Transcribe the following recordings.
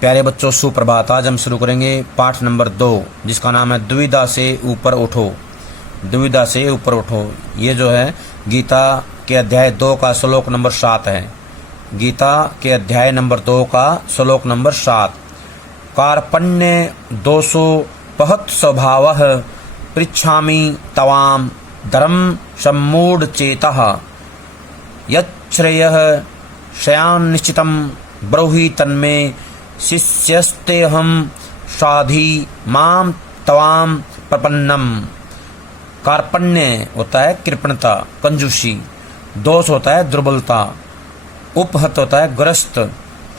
प्यारे बच्चों, सुप्रभात। आज हम शुरू करेंगे पाठ नंबर 2, जिसका नाम है दुविधा से ऊपर उठो। दुविधा से ऊपर उठो, ये जो है गीता के अध्याय 2 का श्लोक नंबर 7 है। गीता के अध्याय नंबर 2 का श्लोक नंबर 7। कार्पण्य दोषो पहत स्वभावः पृच्छामि तवाम धर्म सम्मूढ़ चेतः यच्छ्रेयः शयान निश्चितम ब्रूहि तन्मे शिष्यस्तेऽहं साधि माम तवाम प्रपन्नम। कार्पण्य होता है कृपणता, कंजूसी। दोष होता है दुर्बलता। उपहत होता है ग्रस्त।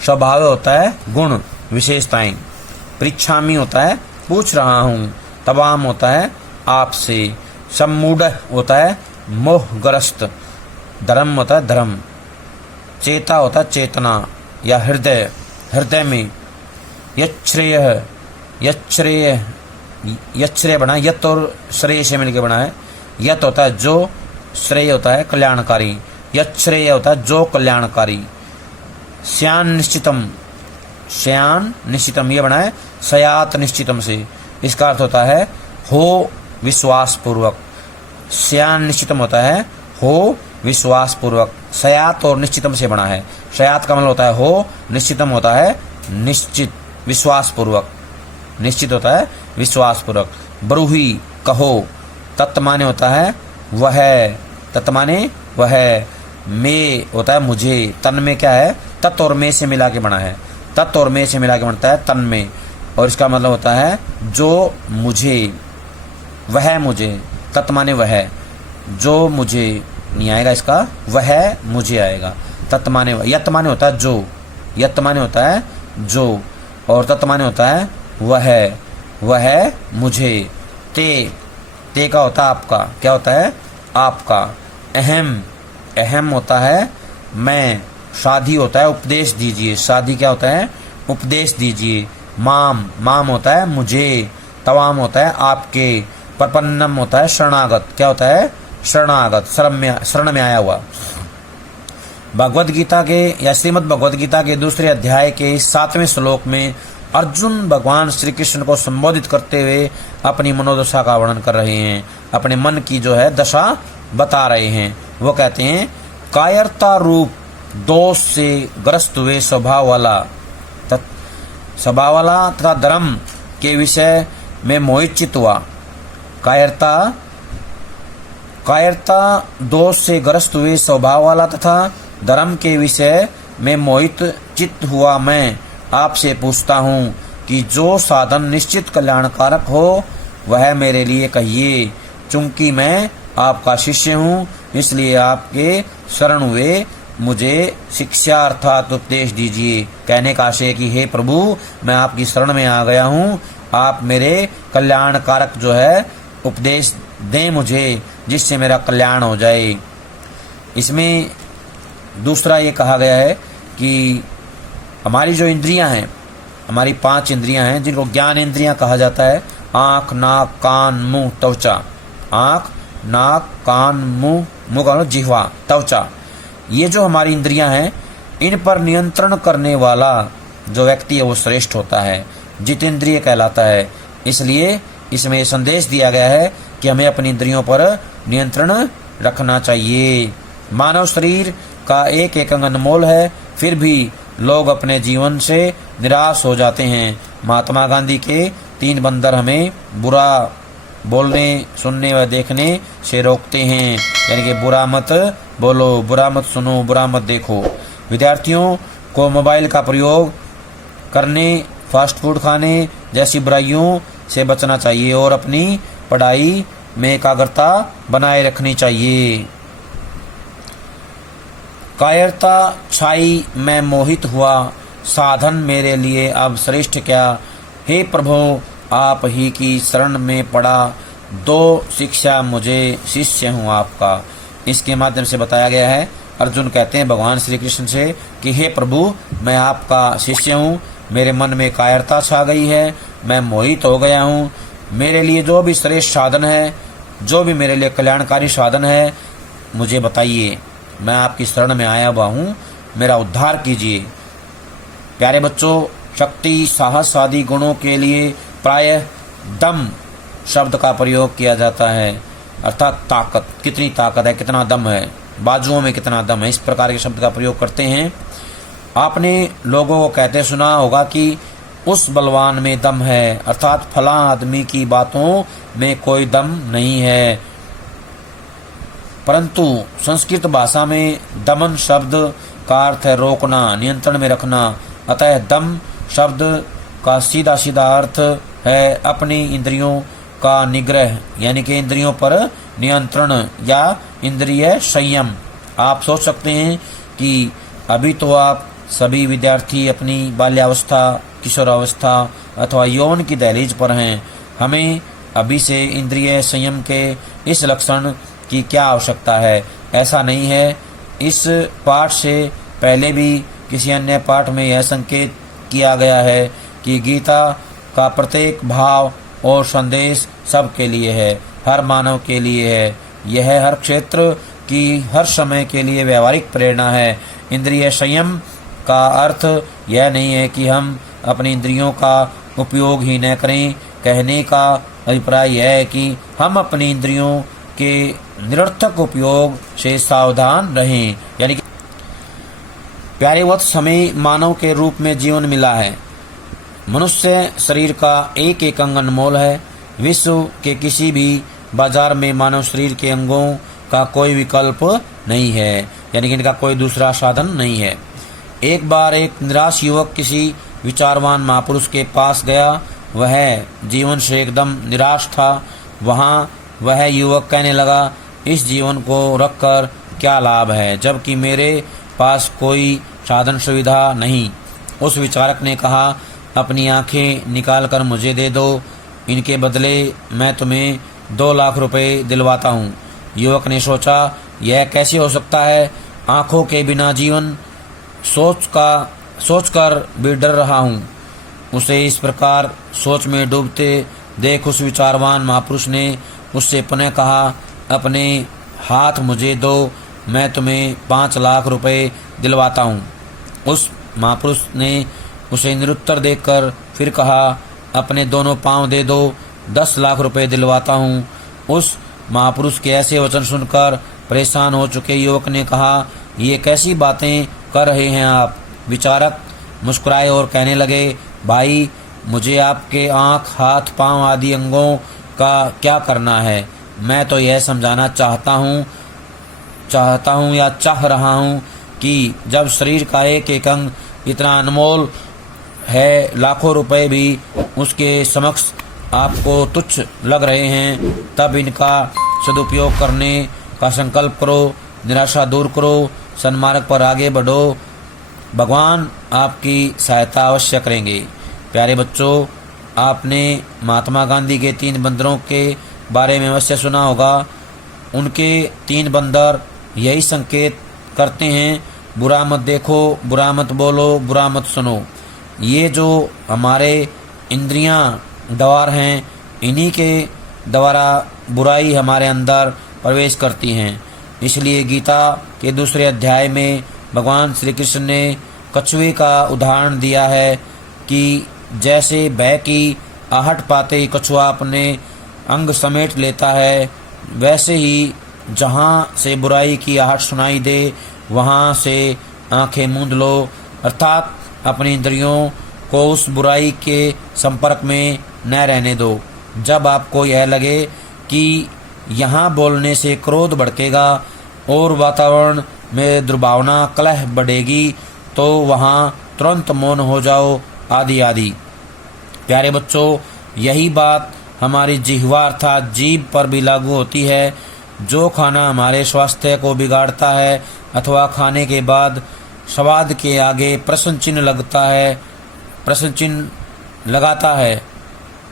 स्वभाव होता है गुण, विशेषताएं। पृच्छामि होता है पूछ रहा हूँ। तवाम होता है आपसे। सम्मूढ़ होता है मोहग्रस्त। धर्म होता है धर्म। चेता होता है चेतना या हृदय, हृदय में। यच्छ्रेय, यच्छ्रेय, यच्छ्रेय बना, यत और श्रेय से मिलकर बना है। यत होता है जो, श्रेय होता है कल्याणकारी। यच्छ्रेय होता है जो कल्याणकारी। स्यान निश्चितम, स्यान निश्चितम ये बना है सयात निश्चितम से। इसका अर्थ होता है हो विश्वास पूर्वक। स्यान निश्चितम होता है हो विश्वास पूर्वक। सयात और निश्चितम से बना है। सयात का मतलब होता है हो, निश्चितम होता है निश्चित, विश्वास पूर्वक। निश्चित होता है विश्वास पूर्वक। ब्रूहि कहो। तत् माने होता है वह, तत् माने वह। में होता है मुझे। तन में क्या है? तत् और में से मिला के बना है। तत् और में से मिला के बनता है तन में, और इसका मतलब होता है जो मुझे, वह मुझे। तत् माने वह, जो मुझे नहीं आएगा, इसका वह मुझे आएगा। तत् माने, यत माने होता है जो, यत माने होता है जो, और तत् माने होता है वह मुझे। ते का होता है आपका। क्या होता है? आपका। अहम, अहम होता है मैं। साधी होता है उपदेश दीजिए। साधी क्या होता है? उपदेश दीजिए। माम, माम होता है मुझे। तवाम होता है आपके। प्रपन्नम होता है शरणागत। क्या होता है? शरणागत, शरण में आया हुआ। भगवद गीता के या श्रीमद् भगवद गीता के दूसरे अध्याय के 7वें श्लोक में अर्जुन भगवान श्री कृष्ण को संबोधित करते हुए अपनी मनोदशा का वर्णन कर रहे हैं। अपने मन की जो है दशा बता रहे हैं। वो कहते हैं कायरता रूप दोष से ग्रस्त हुए स्वभाव वाला तथा धर्म के विषय में मोहित चित्त हुआ। कायरता दोष से ग्रस्त हुए स्वभाव वाला तथा धर्म के विषय में मोहित चित्त हुआ मैं आपसे पूछता हूँ कि जो साधन निश्चित कल्याणकारक हो वह मेरे लिए कहिए। चूंकि मैं आपका शिष्य हूँ, इसलिए आपके शरण हुए मुझे शिक्षा अर्थात उपदेश दीजिए। कहने का आशय कि हे प्रभु, मैं आपकी शरण में आ गया हूँ, आप मेरे कल्याणकारक जो है उपदेश दें मुझे, जिससे मेरा कल्याण हो जाए। इसमें दूसरा ये कहा गया है कि हमारी जो इंद्रियां हैं, हमारी 5 इंद्रियां हैं, जिनको ज्ञान इंद्रियां कहा जाता है। आँख, नाक, कान, मुंह, त्वचा। आँख, नाक, कान, मुंह, मुंह का मतलब जिह्वा, त्वचा। ये जो हमारी इंद्रियां हैं, इन पर नियंत्रण करने वाला जो व्यक्ति है वो श्रेष्ठ होता है, जितेंद्रिय कहलाता है। इसलिए इसमें संदेश दिया गया है कि हमें अपनी इंद्रियों पर नियंत्रण रखना चाहिए। मानव शरीर का एक एक अंग अनमोल है, फिर भी लोग अपने जीवन से निराश हो जाते हैं। महात्मा गांधी के 3 बंदर हमें बुरा बोलने, सुनने व देखने से रोकते हैं। यानी कि बुरा मत बोलो, बुरा मत सुनो, बुरा मत देखो। विद्यार्थियों को मोबाइल का प्रयोग करने, फास्ट फूड खाने जैसी बुराइयों से बचना चाहिए और अपनी पढ़ाई में एकाग्रता बनाए रखनी चाहिए। कायरता छाई मैं मोहित हुआ, साधन मेरे लिए अब श्रेष्ठ क्या। हे प्रभु, आप ही की शरण में पड़ा, दो शिक्षा मुझे, शिष्य हूँ आपका। इसके माध्यम से बताया गया है, अर्जुन कहते हैं भगवान श्री कृष्ण से कि हे प्रभु, मैं आपका शिष्य हूँ, मेरे मन में कायरता छा गई है, मैं मोहित हो गया हूँ। मेरे लिए जो भी श्रेष्ठ साधन है, जो भी मेरे लिए कल्याणकारी साधन है, मुझे बताइए। मैं आपकी शरण में आया हुआ हूँ, मेरा उद्धार कीजिए। प्यारे बच्चों, शक्ति, साहस आदि गुणों के लिए प्रायः दम शब्द का प्रयोग किया जाता है, अर्थात ताकत, कितनी ताकत है, कितना दम है, बाजुओं में कितना दम है, इस प्रकार के शब्द का प्रयोग करते हैं। आपने लोगों को कहते सुना होगा कि उस बलवान में दम है, अर्थात फला आदमी की बातों में कोई दम नहीं है। परंतु संस्कृत भाषा में दमन शब्द का अर्थ है रोकना, नियंत्रण में रखना। अतः दम शब्द का सीधा सीधा अर्थ है अपनी इंद्रियों का निग्रह, यानी कि इंद्रियों पर नियंत्रण या इंद्रिय संयम। आप सोच सकते हैं कि अभी तो आप सभी विद्यार्थी अपनी बाल्यावस्था, किशोरावस्था अथवा यौवन की दहलीज पर हैं। हमें अभी से इंद्रिय संयम के इस लक्षण की क्या आवश्यकता है? ऐसा नहीं है। इस पाठ से पहले भी किसी अन्य पाठ में यह संकेत किया गया है कि गीता का प्रत्येक भाव और संदेश सबके लिए है, हर मानव के लिए है। यह हर क्षेत्र की हर समय के लिए व्यवहारिक प्रेरणा है। इंद्रिय संयम का अर्थ यह नहीं है कि हम अपनी इंद्रियों का उपयोग ही न करें। कहने का अभिप्राय यह है कि हम अपनी इंद्रियों के निरर्थक उपयोग से सावधान रहें। यानी कि प्यारे वत्स, हमें मानव के रूप में जीवन मिला है। मनुष्य शरीर का एक एक अंग अनमोल है। विश्व के किसी भी बाजार में मानव शरीर के अंगों का कोई विकल्प नहीं है, यानी कि इनका कोई दूसरा साधन नहीं है। एक बार एक निराश युवक किसी विचारवान महापुरुष के पास गया। वह जीवन से एकदम निराश था। वहाँ वह युवक कहने लगा, इस जीवन को रखकर क्या लाभ है, जबकि मेरे पास कोई साधन सुविधा नहीं। उस विचारक ने कहा, अपनी आंखें निकाल कर मुझे दे दो, इनके बदले मैं तुम्हें 2 लाख रुपए दिलवाता हूँ। युवक ने सोचा, यह कैसे हो सकता है? आंखों के बिना जीवन सोचकर भी डर रहा हूँ। उसे इस प्रकार सोच में डूबते देख उस विचारवान महापुरुष ने उससे पुनः कहा, अपने हाथ मुझे दो, मैं तुम्हें 5 लाख रुपए दिलवाता हूँ। उस महापुरुष ने उसे निरुत्तर देखकर फिर कहा, अपने दोनों पांव दे दो, 10 लाख रुपए दिलवाता हूँ। उस महापुरुष के ऐसे वचन सुनकर परेशान हो चुके युवक ने कहा, ये कैसी बातें कर रहे हैं आप? विचारक मुस्कुराए और कहने लगे, भाई, मुझे आपके आँख, हाथ, पांव आदि अंगों का क्या करना है? मैं तो यह समझाना चाहता हूँ या चाह रहा हूँ कि जब शरीर का एक एक अंग इतना अनमोल है, लाखों रुपए भी उसके समक्ष आपको तुच्छ लग रहे हैं, तब इनका सदुपयोग करने का संकल्प करो, निराशा दूर करो, सन्मार्ग पर आगे बढ़ो। भगवान आपकी सहायता अवश्य करेंगे। प्यारे बच्चों, आपने महात्मा गांधी के 3 बंदरों के बारे में अवश्य सुना होगा। उनके 3 बंदर यही संकेत करते हैं, बुरा मत देखो, बुरा मत बोलो, बुरा मत सुनो। ये जो हमारे इंद्रियां द्वार हैं, इन्हीं के द्वारा बुराई हमारे अंदर प्रवेश करती हैं। इसलिए गीता के दूसरे अध्याय में भगवान श्री कृष्ण ने कछुए का उदाहरण दिया है कि जैसे भय की आहट पाते ही कछुआ अपने अंग समेट लेता है, वैसे ही जहाँ से बुराई की आहट सुनाई दे वहाँ से आंखें मूंद लो, अर्थात अपनी इंद्रियों को उस बुराई के संपर्क में न रहने दो। जब आपको यह लगे कि यहाँ बोलने से क्रोध भड़केगा और वातावरण में दुर्भावना, कलह बढ़ेगी, तो वहाँ तुरंत मौन हो जाओ, आदि आदि। प्यारे बच्चों, यही बात हमारी जिह्वा अर्थात जीभ पर भी लागू होती है। जो खाना हमारे स्वास्थ्य को बिगाड़ता है अथवा खाने के बाद स्वाद के आगे प्रश्न चिन्ह लगाता है,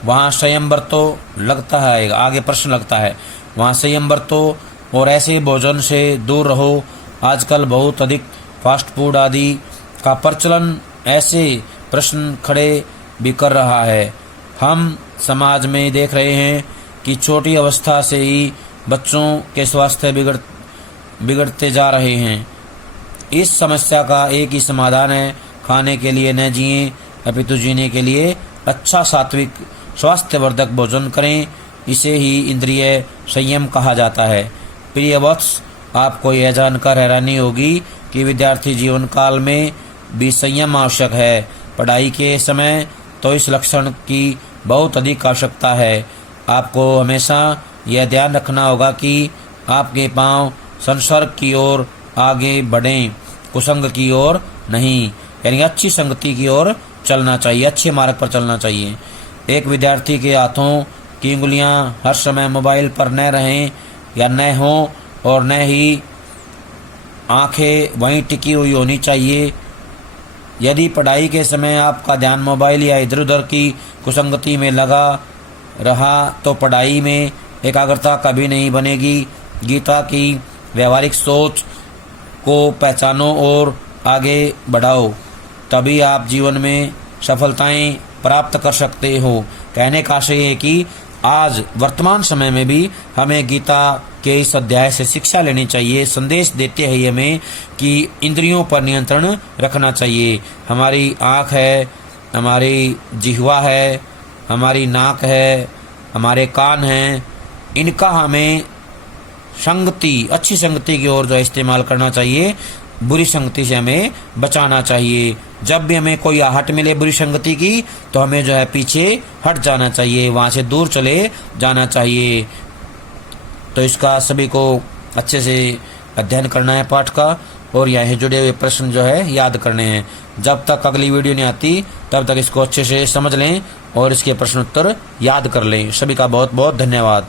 वहाँ संयम बरतो लगता है, आगे प्रश्न लगता है, वहाँ संयम बरतो और ऐसे भोजन से दूर रहो। आजकल बहुत अधिक फास्ट फूड आदि का प्रचलन ऐसे प्रश्न खड़े भी कर रहा है। हम समाज में देख रहे हैं कि छोटी अवस्था से ही बच्चों के स्वास्थ्य बिगड़ते जा रहे हैं। इस समस्या का एक ही समाधान है, खाने के लिए न जिएं, अपितु जीने के लिए अच्छा सात्विक स्वास्थ्यवर्धक भोजन करें। इसे ही इंद्रिय संयम कहा जाता है। प्रिय वत्स, आपको यह जानकर हैरानी होगी कि विद्यार्थी जीवन काल में भी संयम आवश्यक है। पढ़ाई के समय तो इस लक्षण की बहुत अधिक आवश्यकता है। आपको हमेशा यह ध्यान रखना होगा कि आपके पांव संसर्ग की ओर आगे बढ़ें, कुसंग की ओर नहीं, यानी अच्छी संगति की ओर चलना चाहिए, अच्छे मार्ग पर चलना चाहिए। एक विद्यार्थी के हाथों की उंगलियां हर समय मोबाइल पर न रहें या न हों, और न ही आंखें वहीं टिकी हुई होनी चाहिए। यदि पढ़ाई के समय आपका ध्यान मोबाइल या इधर उधर की कुसंगति में लगा रहा तो पढ़ाई में एकाग्रता कभी नहीं बनेगी। गीता की व्यवहारिक सोच को पहचानो और आगे बढ़ाओ, तभी आप जीवन में सफलताएं प्राप्त कर सकते हो। कहने का आशय है कि आज वर्तमान समय में भी हमें गीता के इस अध्याय से शिक्षा लेनी चाहिए। संदेश देते हैं हमें कि इंद्रियों पर नियंत्रण रखना चाहिए। हमारी आँख है, हमारी जिह्वा है, हमारी नाक है, हमारे कान हैं, इनका हमें संगति, अच्छी संगति की ओर जो इस्तेमाल करना चाहिए, बुरी संगति से हमें बचाना चाहिए। जब भी हमें कोई आहट मिले बुरी संगति की तो हमें जो है पीछे हट जाना चाहिए, वहाँ से दूर चले जाना चाहिए। तो इसका सभी को अच्छे से अध्ययन करना है पाठ का, और यहाँ जुड़े हुए प्रश्न जो है याद करने हैं। जब तक अगली वीडियो नहीं आती तब तक इसको अच्छे से समझ लें और इसके प्रश्न उत्तर याद कर लें। सभी का बहुत बहुत धन्यवाद।